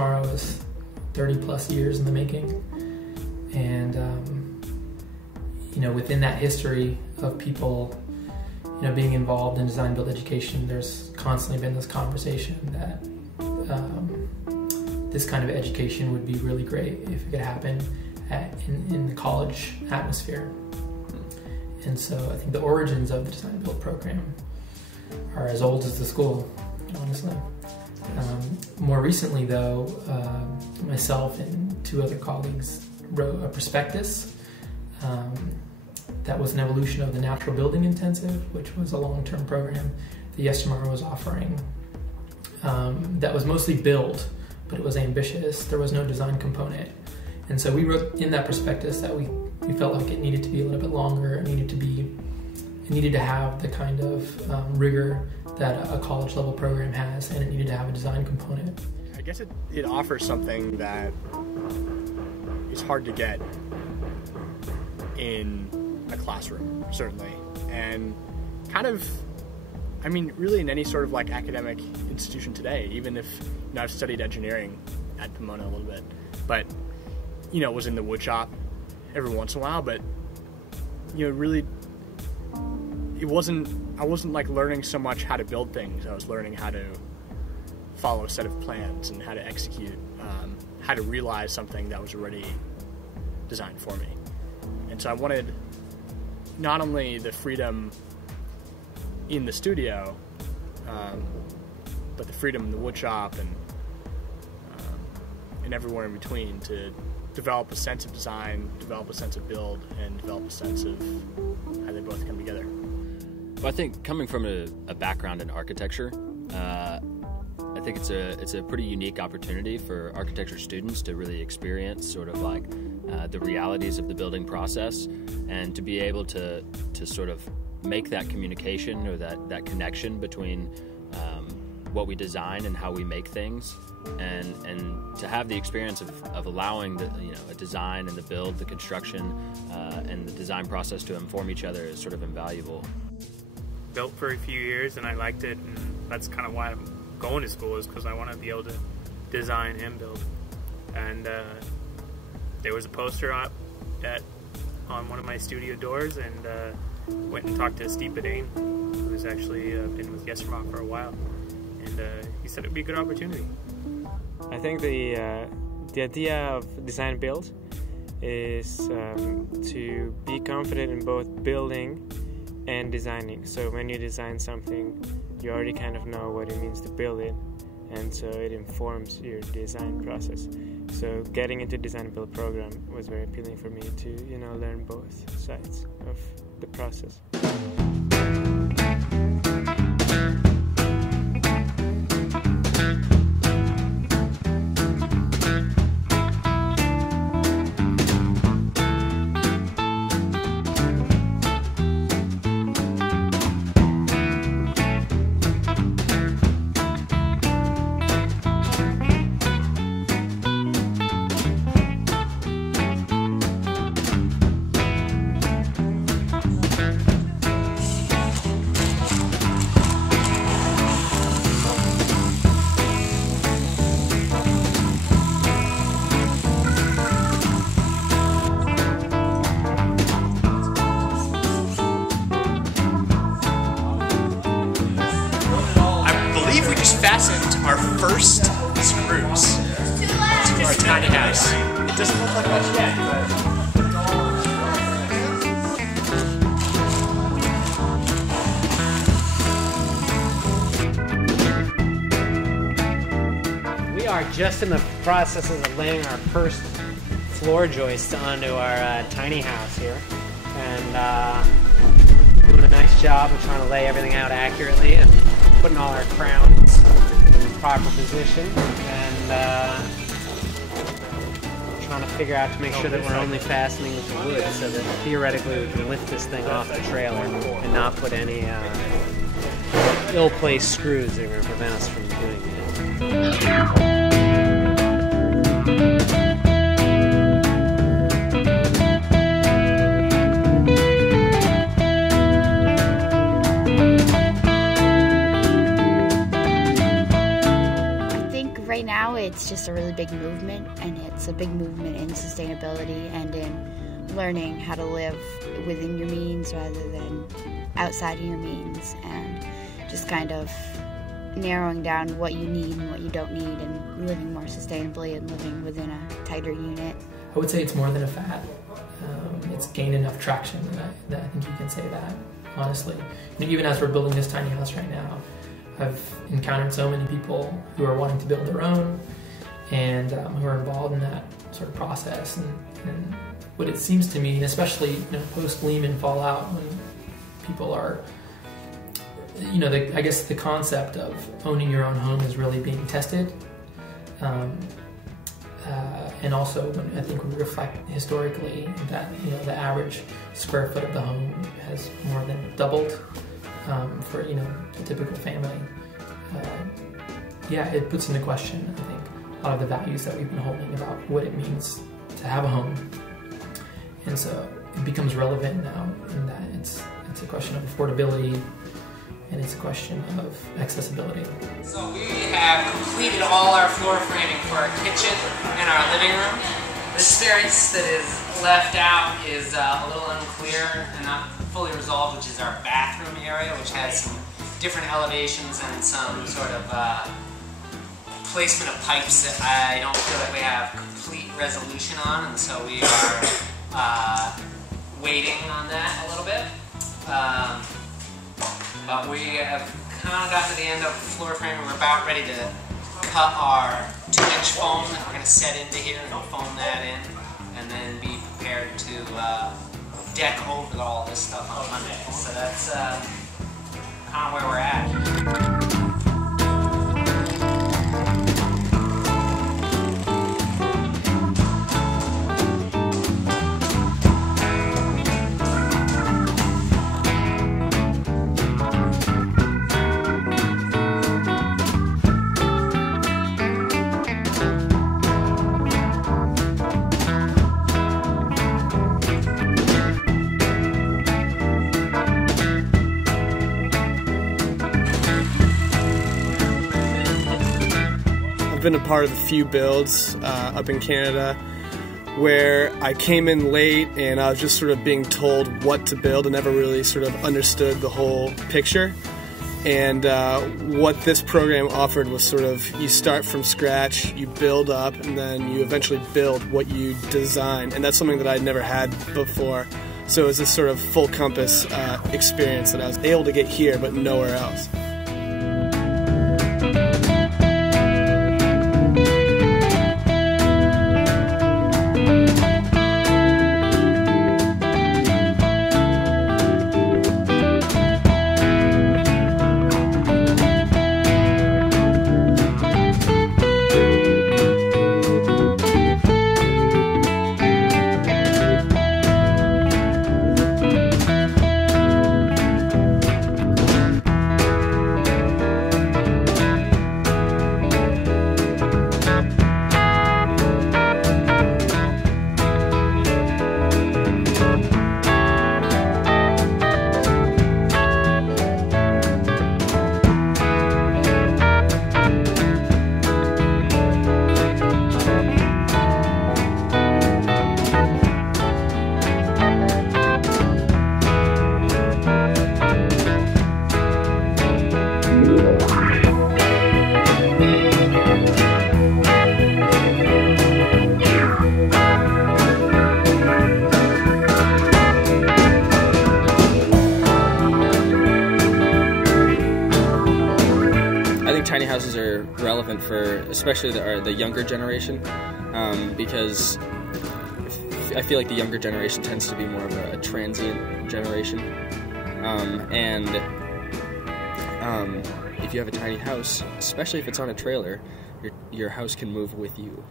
Yestermorrow is 30 plus years in the making, and within that history of people being involved in design build education, there's constantly been this conversation that this kind of education would be really great if it could happen in the college atmosphere. And so I think the origins of the design build program are as old as the school, honestly. More recently though, myself and 2 other colleagues wrote a prospectus that was an evolution of the Natural Building Intensive, which was a long-term program that Yestermorrow was offering that was mostly build, but it was ambitious. There was no design component. And so we wrote in that prospectus that we felt like it needed to be a little bit longer. It needed to have the kind of rigor that a college level program has, and it needed to have a design component. I guess it offers something that is hard to get in a classroom, certainly, and kind of, I mean, really in any sort of like academic institution today, even if, I've studied engineering at Pomona a little bit, but, was in the wood shop every once in a while, but, really, I wasn't like learning so much how to build things. I was learning how to follow a set of plans and how to execute, how to realize something that was already designed for me. And so I wanted not only the freedom in the studio, but the freedom in the wood shop and everywhere in between to develop a sense of design, develop a sense of build, and develop a sense of how they both come together. Well, I think coming from a background in architecture, I think it's a pretty unique opportunity for architecture students to really experience sort of like the realities of the building process, and to be able to sort of make that communication or that connection between what we design and how we make things, and to have the experience of allowing the a design and the build, the construction, and the design process to inform each other is sort of invaluable. Built for a few years and I liked it, and that's kind of why I'm going to school, is because I want to be able to design and build. And there was a poster on one of my studio doors, and went and talked to Steve Bedane, who's actually been with Yestermorrow for a while, and he said it would be a good opportunity. I think the idea of design build is to be confident in both building and designing. So when you design something, you already kind of know what it means to build it, and so it informs your design process. So getting into design build program was very appealing for me to learn both sides of the process. We just fastened our first screws to our tiny house. It doesn't look like much yet, but we are just in the process of laying our first floor joist onto our tiny house here, and doing a nice job of trying to lay everything out accurately and putting all our crowns in the proper position, and trying to figure out to make sure that we're only fastening with the wood, so that theoretically we can lift this thing off the trailer and not put any ill-placed screws that are going to prevent us from doing it. Right now it's just a really big movement in sustainability and in learning how to live within your means rather than outside of your means, and just kind of narrowing down what you need and what you don't need, and living more sustainably and living within a tighter unit. I would say it's more than a fad. It's gained enough traction that I think you can say that, honestly. Even as we're building this tiny house right now, I've encountered so many people who are wanting to build their own and who are involved in that sort of process. And what it seems to me, and especially post-Lehman fallout, when people are, I guess the concept of owning your own home is really being tested. And also, when I think we reflect historically that the average square foot of the home has more than doubled for a typical family. It puts into question, I think, a lot of the values that we've been holding about what it means to have a home. And so it becomes relevant now in that it's a question of affordability, and it's a question of accessibility. So we have completed all our floor framing for our kitchen and our living room. The space that is left out is a little unclear and not fully resolved, which is our bathroom area, which has some different elevations and some sort of placement of pipes that I don't feel like we have complete resolution on, and so we are waiting on that a little bit. But we have kind of got to the end of floor framing. We're about ready to cut our 2-inch foam that we're going to set into here, and we'll foam that in, and then be prepared to deck over all this stuff on Monday. So that's kind of where we're at. I've been a part of a few builds up in Canada where I came in late and I was just sort of being told what to build and never really sort of understood the whole picture. And what this program offered was sort of, you start from scratch, you build up, and then you eventually build what you design. And that's something that I'd never had before. So it was this sort of full compass experience that I was able to get here but nowhere else. Tiny houses are relevant for especially the younger generation, because I feel like the younger generation tends to be more of a transient generation, and if you have a tiny house, especially if it's on a trailer, your house can move with you.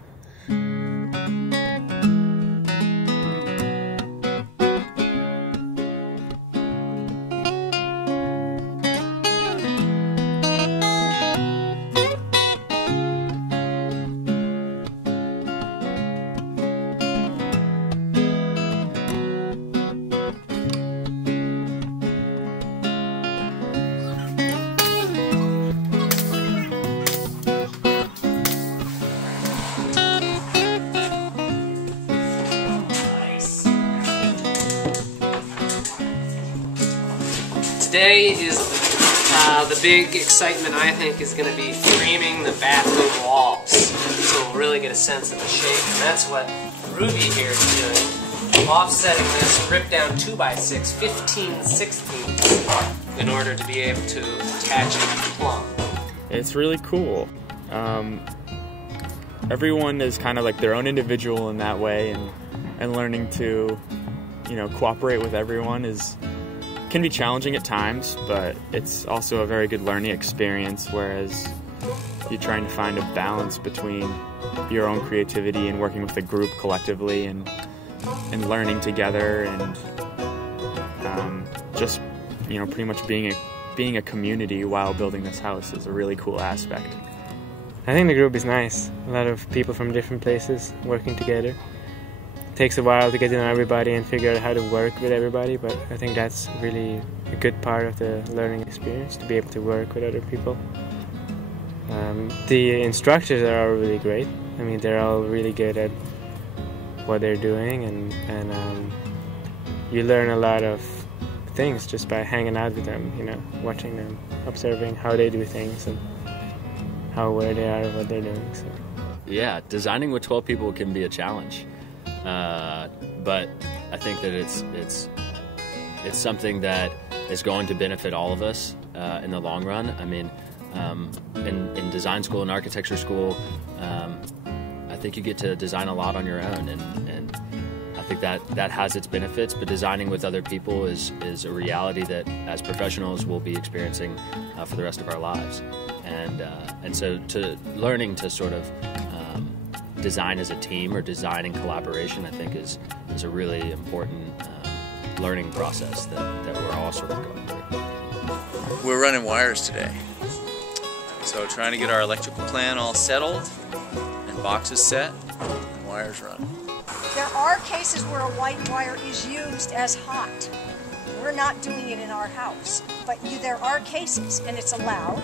Today is the big excitement, I think, is going to be framing the bathroom walls. So we'll really get a sense of the shape, and that's what Ruby here is doing. Offsetting this rip down 2x6, 15/16 in order to be able to attach it plumb. It's really cool. Everyone is kind of like their own individual in that way, and learning to, you know, cooperate with everyone can be challenging at times, but it's also a very good learning experience, whereas you're trying to find a balance between your own creativity and working with a group collectively and learning together and just, you know, pretty much being a community while building this house is a really cool aspect. I think the group is nice. A lot of people from different places working together. It takes a while to get to know everybody and figure out how to work with everybody, but I think that's really a good part of the learning experience, to be able to work with other people. The instructors are all really great. I mean, they're all really good at what they're doing, and you learn a lot of things just by hanging out with them, you know, watching them, observing how they do things and how aware they are of what they're doing. So. Yeah, designing with 12 people can be a challenge, but I think that it's something that is going to benefit all of us in the long run. I mean, in design school and architecture school, I think you get to design a lot on your own, and I think that has its benefits, but designing with other people is a reality that as professionals we'll be experiencing for the rest of our lives. And so learning to sort of design as a team or design in collaboration, I think is a really important learning process that we're all sort of going through. We're running wires today. So trying to get our electrical plan all settled and boxes set and wires run. There are cases where a white wire is used as hot. We're not doing it in our house, but there are cases, and it's allowed.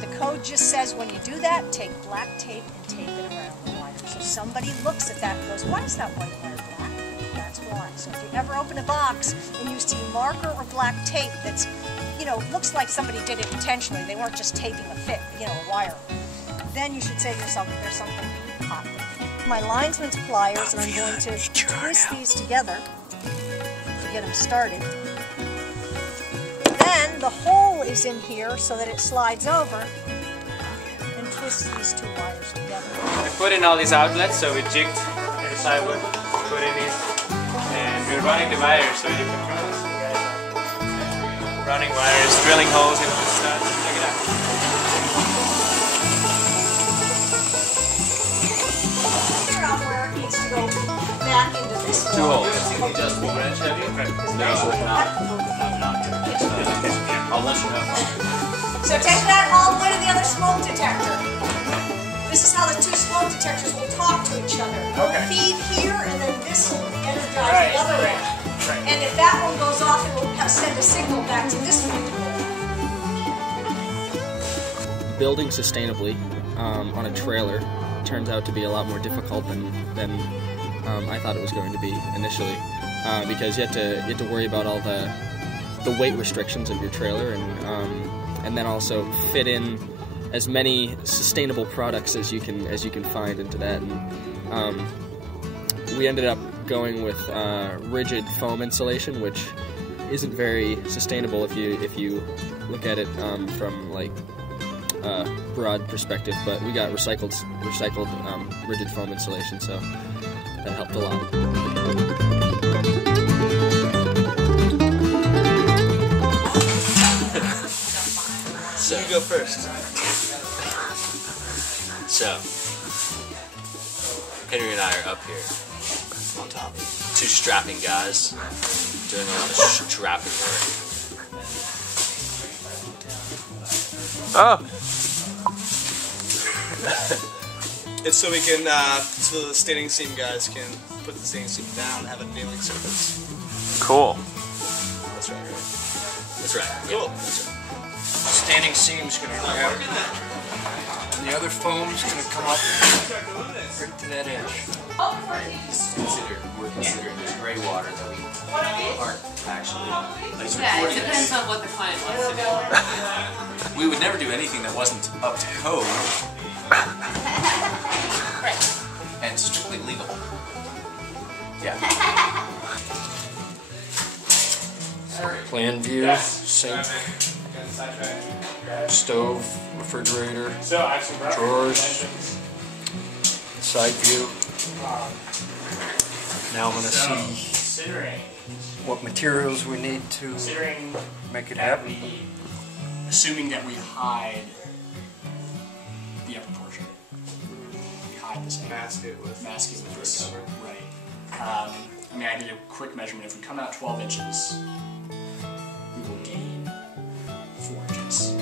The code just says when you do that, take black tape and tape it around the wire. So somebody looks at that and goes, why is that white wire black? That's why. So if you ever open a box and you see marker or black tape that's, you know, looks like somebody did it intentionally, they weren't just taping a wire, then you should say to yourself, there's something hot. My linesman's pliers, and I'm going to twist these together to get them started. Then the hole is in here so that it slides over, and twist these two wires together. I put in all these outlets, so we jigged inside would put in these, and we're running the wires so you can run this. You guys are running wires, drilling holes into the studs. Check it out. Figure out where it needs to go back into this hole. Two holes. Adjustable wrench, have you? No, not. I'll let you know. So take that all the way to the other smoke detector. This is how the two smoke detectors will talk to each other. Okay. Feed here, and then this will energize the other one. Right. And if that one goes off, it will send a signal back to this one. Building sustainably on a trailer turns out to be a lot more difficult than I thought it was going to be initially, because you have to worry about all the weight restrictions of your trailer, and then also fit in as many sustainable products as you can find into that. And we ended up going with rigid foam insulation, which isn't very sustainable if you look at it from like a broad perspective. But we got recycled rigid foam insulation, so that helped a lot. So you go first. So, Henry and I are up here on top. Two strapping guys doing a lot of strapping work. Oh! It's so we can, so the standing seam guys can put the standing seam down and have a nailing surface. Cool. That's right, right? That's right. Cool. Yeah, that's right. Standing seam's gonna go out, and the other foam's gonna come up right to that edge. We're considering there's gray water that we aren't actually laser Yeah, it recording depends this. on what the client wants to do. We would never do anything that wasn't up to code Right. and strictly legal. Yeah. Plan view, sink, stove, refrigerator, drawers, side view. Now I'm going to see what materials we need to make it happen. Assuming that we hide the upper portion. We hide this. Mask it with this. Right. I mean, I did a quick measurement. If we come out 12 inches, we will gain 4 inches.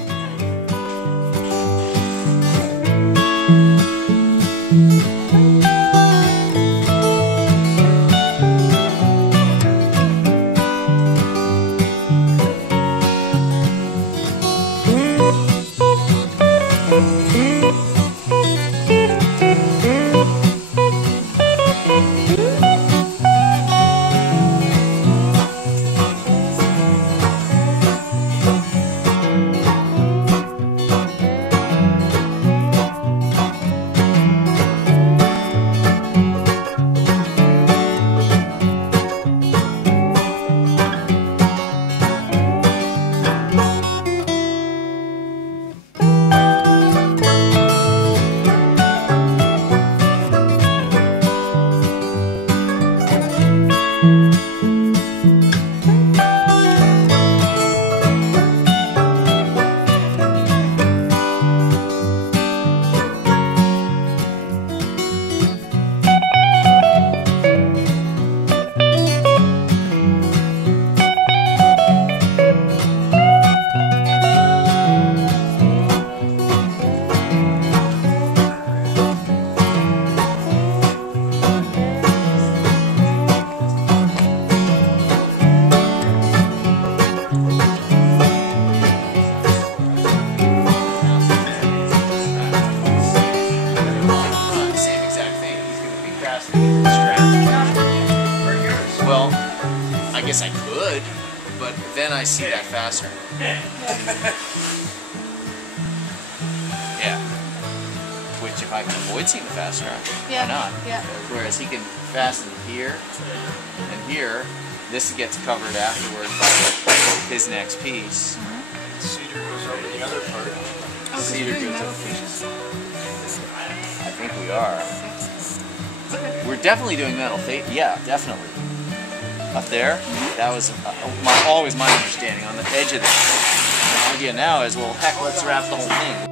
Well, I guess I could, but then I see that faster. Yeah. Which if I can avoid seeing the fastener, why not? Yeah. Whereas he can fasten here and here. This gets covered afterward by his next piece. Cedar goes over the other part. Oh, Cedar goes over the piece. I think we are. We're definitely doing metal. Yeah, definitely. Up there, that was always my understanding, on the edge of that. The idea now is, well, heck, let's wrap the whole thing.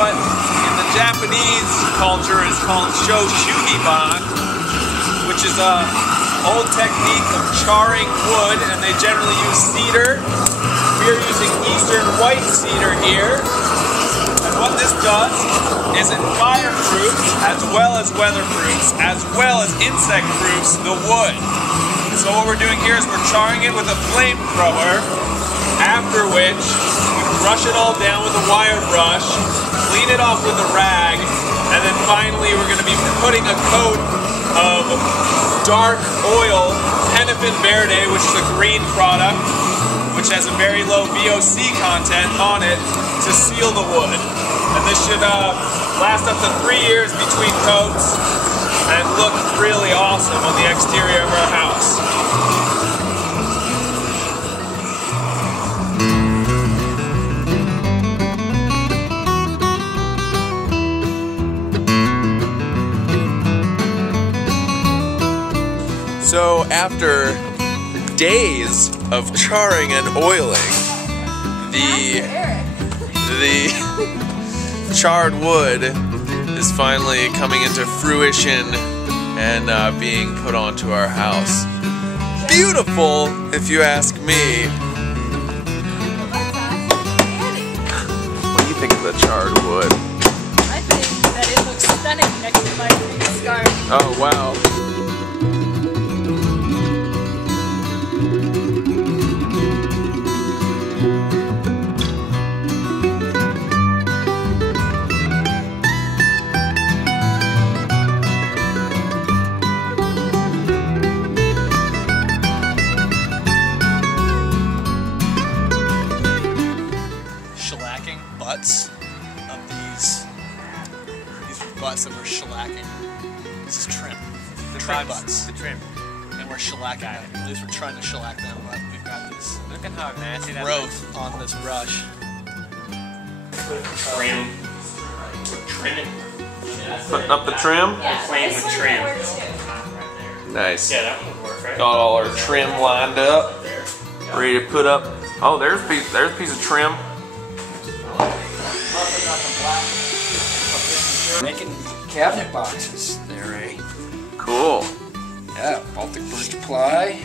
what in the Japanese culture is called shoshugiban, which is a old technique of charring wood, and they generally use cedar. We are using eastern white cedar here, and what this does is it fireproofs as well as weatherproofs as well as insect-proofs the wood. So what we're doing here is we're charring it with a flamethrower, after which we brush it all down with a wire brush, clean it off with a rag, and then finally we're going to be putting a coat of dark oil, Penifin Verde, which is a green product, which has a very low VOC content on it to seal the wood. And this should last up to 3 years between coats and look really awesome on the exterior of our house. So after days of charring and oiling, the charred wood is finally coming into fruition and being put onto our house. Beautiful, if you ask me. What do you think of the charred wood? I think that it looks stunning next to my green scarf. Oh, wow. Of these butts that we're shellacking. This is trim. The tri-butts. The trim. And we're shellacking them. At least we're trying to shellac them, but we've got this Look at how nasty that growth on this brush. Trim. Trimming. Putting up the trim? Yeah, playing with trim. Nice. Yeah, that one would work, right? Got all our trim lined up. Ready to put up. Oh, there's a piece of trim. Making cabinet boxes there, eh? Cool. Yeah, Baltic burst ply,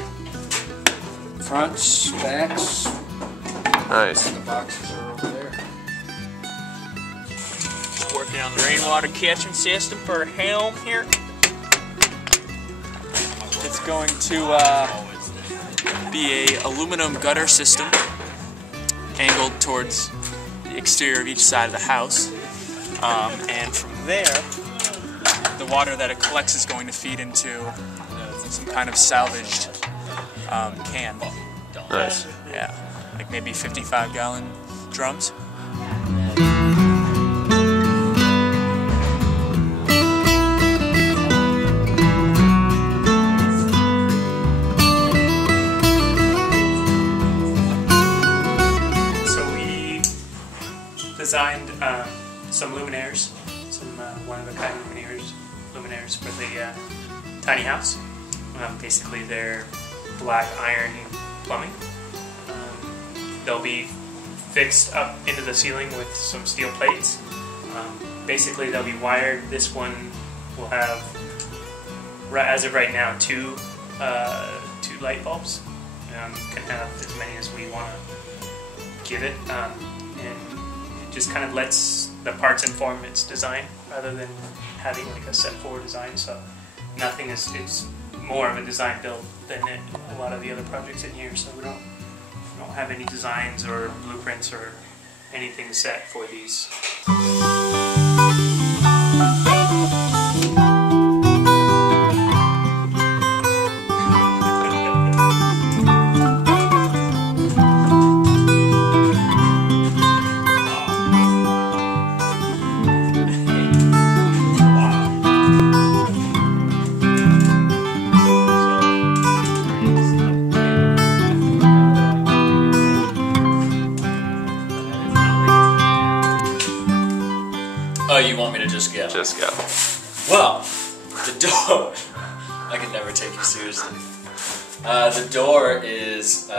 fronts, backs. Nice. The boxes are over there. Working on the rainwater catching system for a helm here. It's going to be a aluminum gutter system angled towards the exterior of each side of the house. And from there, the water that it collects is going to feed into some kind of salvaged can. Nice. Yeah, like maybe 55-gallon drums. So we designed some luminaires, some one-of-a-kind luminaires for the tiny house. Basically, they're black iron plumbing. They'll be fixed up into the ceiling with some steel plates. Basically, they'll be wired. This one will have, as of right now, two light bulbs. Can have as many as we want to give it, and it just kind of lets the parts inform its design rather than having like a set forward design. So nothing is, it's more of a design build than a lot of the other projects in here. So we don't have any designs or blueprints or anything set for these. Oh, you want me to just go? Just go. Well, the door. I can never take you seriously. The door is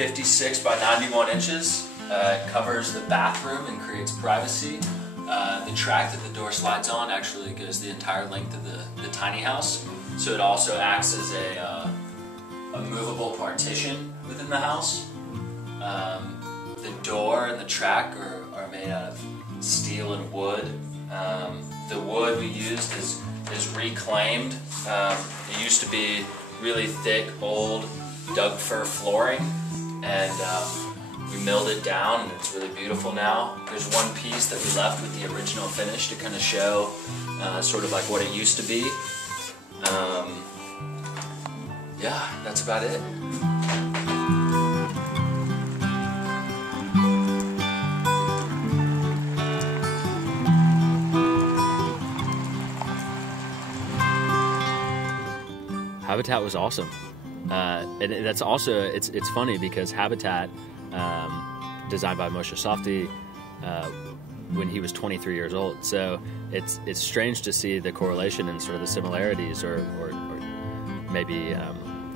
56 by 91 inches. It covers the bathroom and creates privacy. The track that the door slides on actually goes the entire length of the tiny house. So it also acts as a movable partition within the house. The door and the track are made out of steel and wood. The wood we used is reclaimed. It used to be really thick, old Doug fir flooring, and we milled it down, and it's really beautiful now. There's one piece that we left with the original finish to kind of show sort of like what it used to be. Yeah, that's about it. Habitat was awesome, and that's also it's funny because Habitat, designed by Moshe Safdie, when he was 23 years old. So it's strange to see the correlation and sort of the similarities, or maybe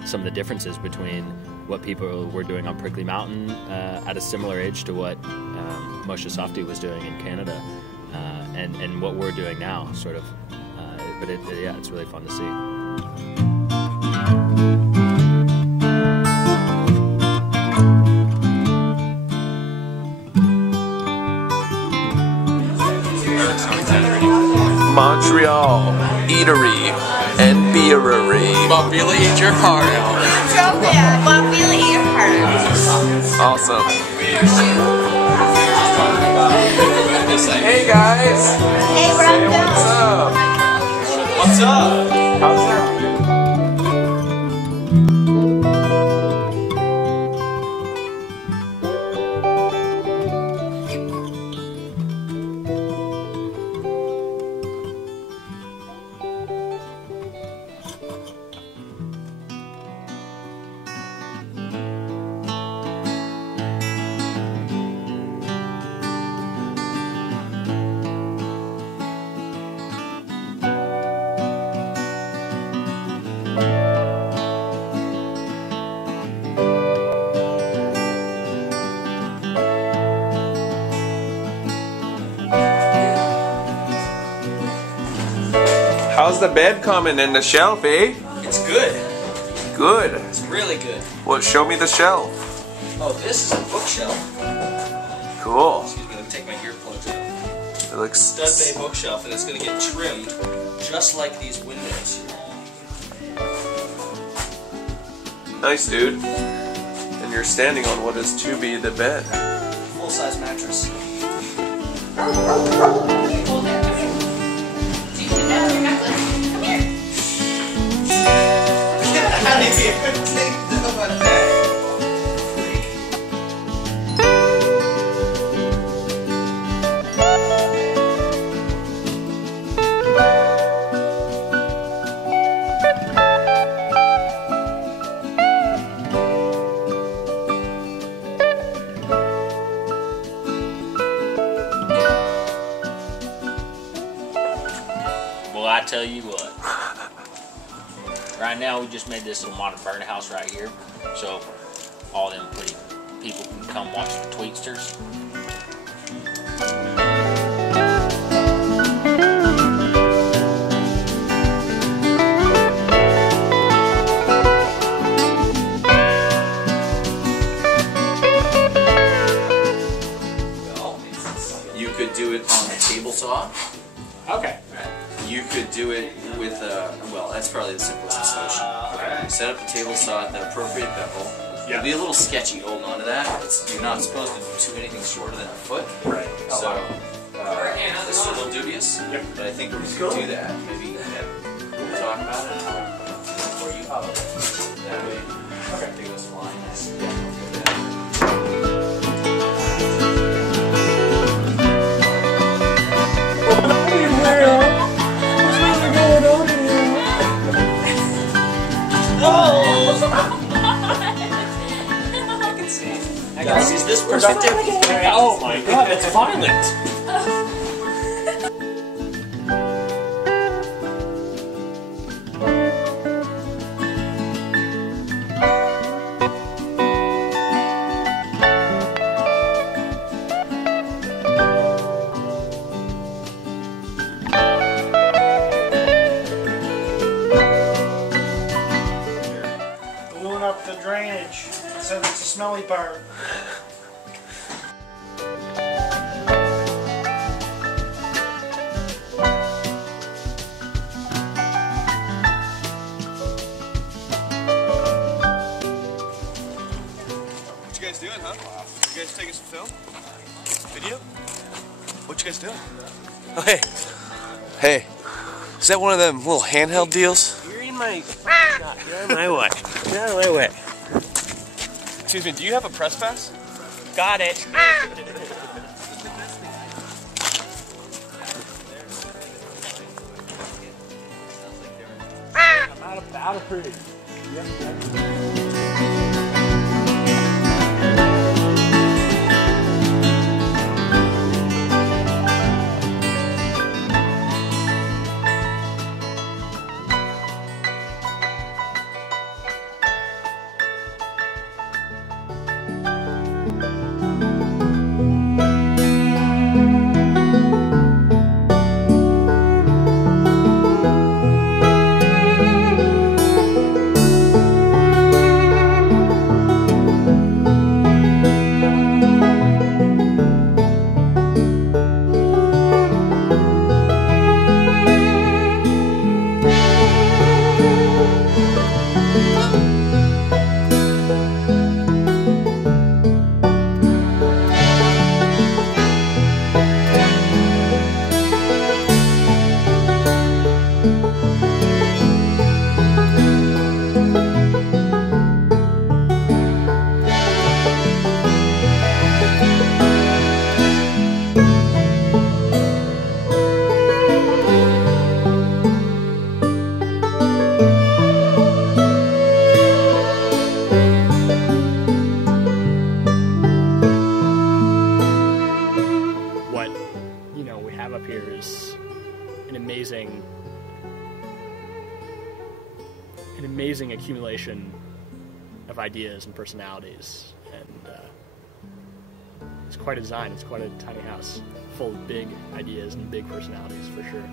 some of the differences between what people were doing on Prickly Mountain at a similar age to what Moshe Safdie was doing in Canada, and what we're doing now, sort of. But yeah, it's really fun to see. Montreal Eatery and Beerery. Mobile, eat your heart out. Mobile, eat your heart out. Awesome. Hey guys. Hey, Say what's up? What's up? How's everything? How's the bed coming in the shelf, eh? It's good. Good. It's really good. Well, show me the shelf. Oh, this is a bookshelf. Cool. Excuse me, let me take my earplugs out. It looks Stud bay bookshelf, and it's going to get trimmed just like these windows. nice, dude. And you're standing on what is to be the bed. Full-size mattress. Well, I tell you what. Right now, we just made this little modern burner house right here, so all them pretty people can come watch the Tweetsters. Well, you could do it on a table saw. Okay. You could do it with well, that's probably the simplest solution. Okay. Set up a table saw at the appropriate bevel. Yeah. It'll be a little sketchy holding onto that. You're not supposed to do anything shorter than a foot. Right. So, this is a little dubious, but I think we could do that. Maybe we'll talk about it for you. That way, take this line. I can see this perspective. Oh my god, it's violent! You guys taking some film? Video? What you guys doing? Oh, hey. Hey. Is that one of them little handheld deals? You're in my... God, you're out of my way. Get out of my way. Excuse me, do you have a press pass? Got it. I'm out of battle proof. Yep. Up here is an amazing accumulation of ideas and personalities, and it's quite a design. It's quite a tiny house full of big ideas and big personalities for sure.